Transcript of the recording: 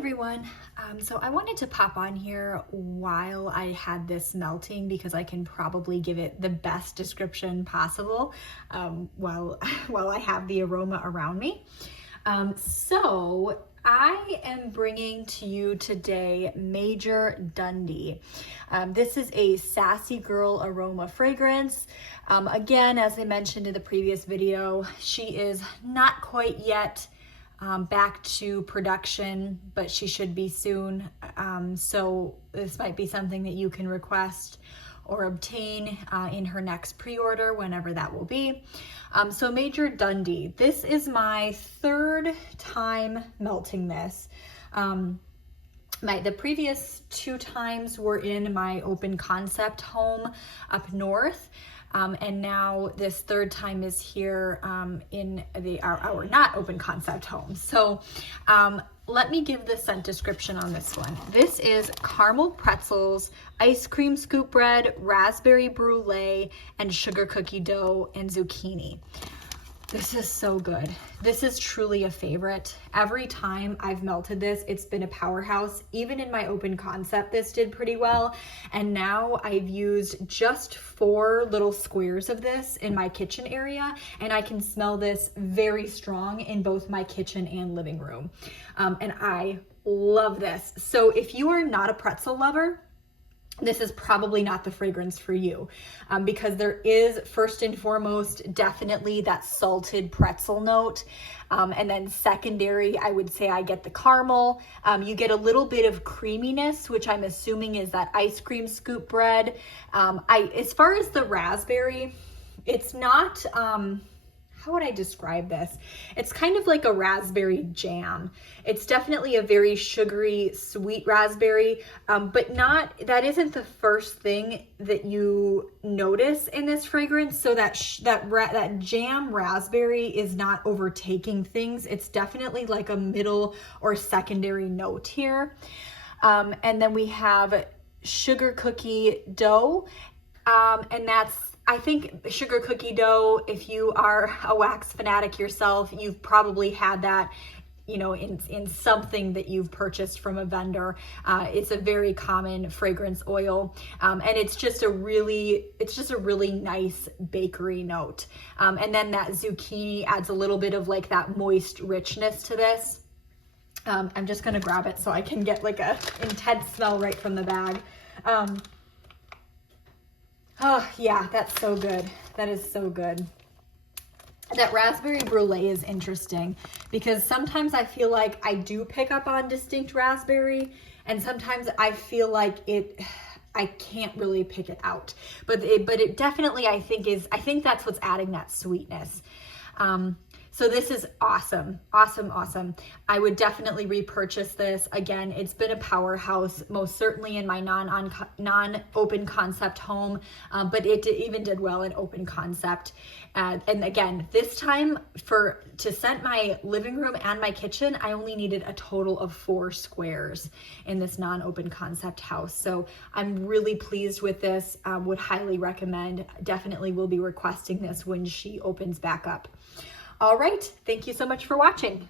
everyone. So I wanted to pop on here while I had this melting because I can probably give it the best description possible while I have the aroma around me. So I am bringing to you today Major Dundee. This is a Sassy Girl aroma fragrance. Again, as I mentioned in the previous video, she is not quite yet back to production, but she should be soon. So this might be something that you can request or obtain in her next pre-order, whenever that will be. So Major Dundee, this is my third time melting this. The previous two times were in my open concept home up north. And now this third time is here in our not open concept home. So let me give the scent description on this one. This is caramel pretzels, ice cream scoop bread, raspberry brulee, and sugar cookie dough and zucchini. This is so good. This is truly a favorite. Every time I've melted this, it's been a powerhouse. Even in my open concept, this did pretty well. And now I've used just 4 little squares of this in my kitchen area, and I can smell this very strong in both my kitchen and living room. And I love this. So if you are not a pretzel lover, this is probably not the fragrance for you because there is, first and foremost, definitely that salted pretzel note. And then secondary, I would say I get the caramel. You get a little bit of creaminess, which I'm assuming is that ice cream scoop bread. As far as the raspberry, it's not, how would I describe this? It's kind of like a raspberry jam. It's definitely a very sugary, sweet raspberry, but that isn't the first thing that you notice in this fragrance. So that jam raspberry is not overtaking things. It's definitely like a middle or secondary note here. And then we have sugar cookie dough, and I think sugar cookie dough, if you are a wax fanatic yourself, you've probably had that, in something that you've purchased from a vendor. It's a very common fragrance oil, and it's just a really nice bakery note. And then that zucchini adds a little bit of like that moist richness to this. I'm just gonna grab it so I can get like a intense smell right from the bag. Oh yeah, that's so good. That is so good. That raspberry brulee is interesting because sometimes I feel like I do pick up on distinct raspberry, and sometimes I feel like I can't really pick it out. But it definitely, I think that's what's adding that sweetness. So this is awesome, awesome, awesome. I would definitely repurchase this. Again, it's been a powerhouse, most certainly in my non-open concept home, but it even did well in open concept. And again, this time to scent my living room and my kitchen, I only needed a total of 4 squares in this non-open concept house. So I'm really pleased with this, would highly recommend. Definitely will be requesting this when she opens back up. All right, thank you so much for watching.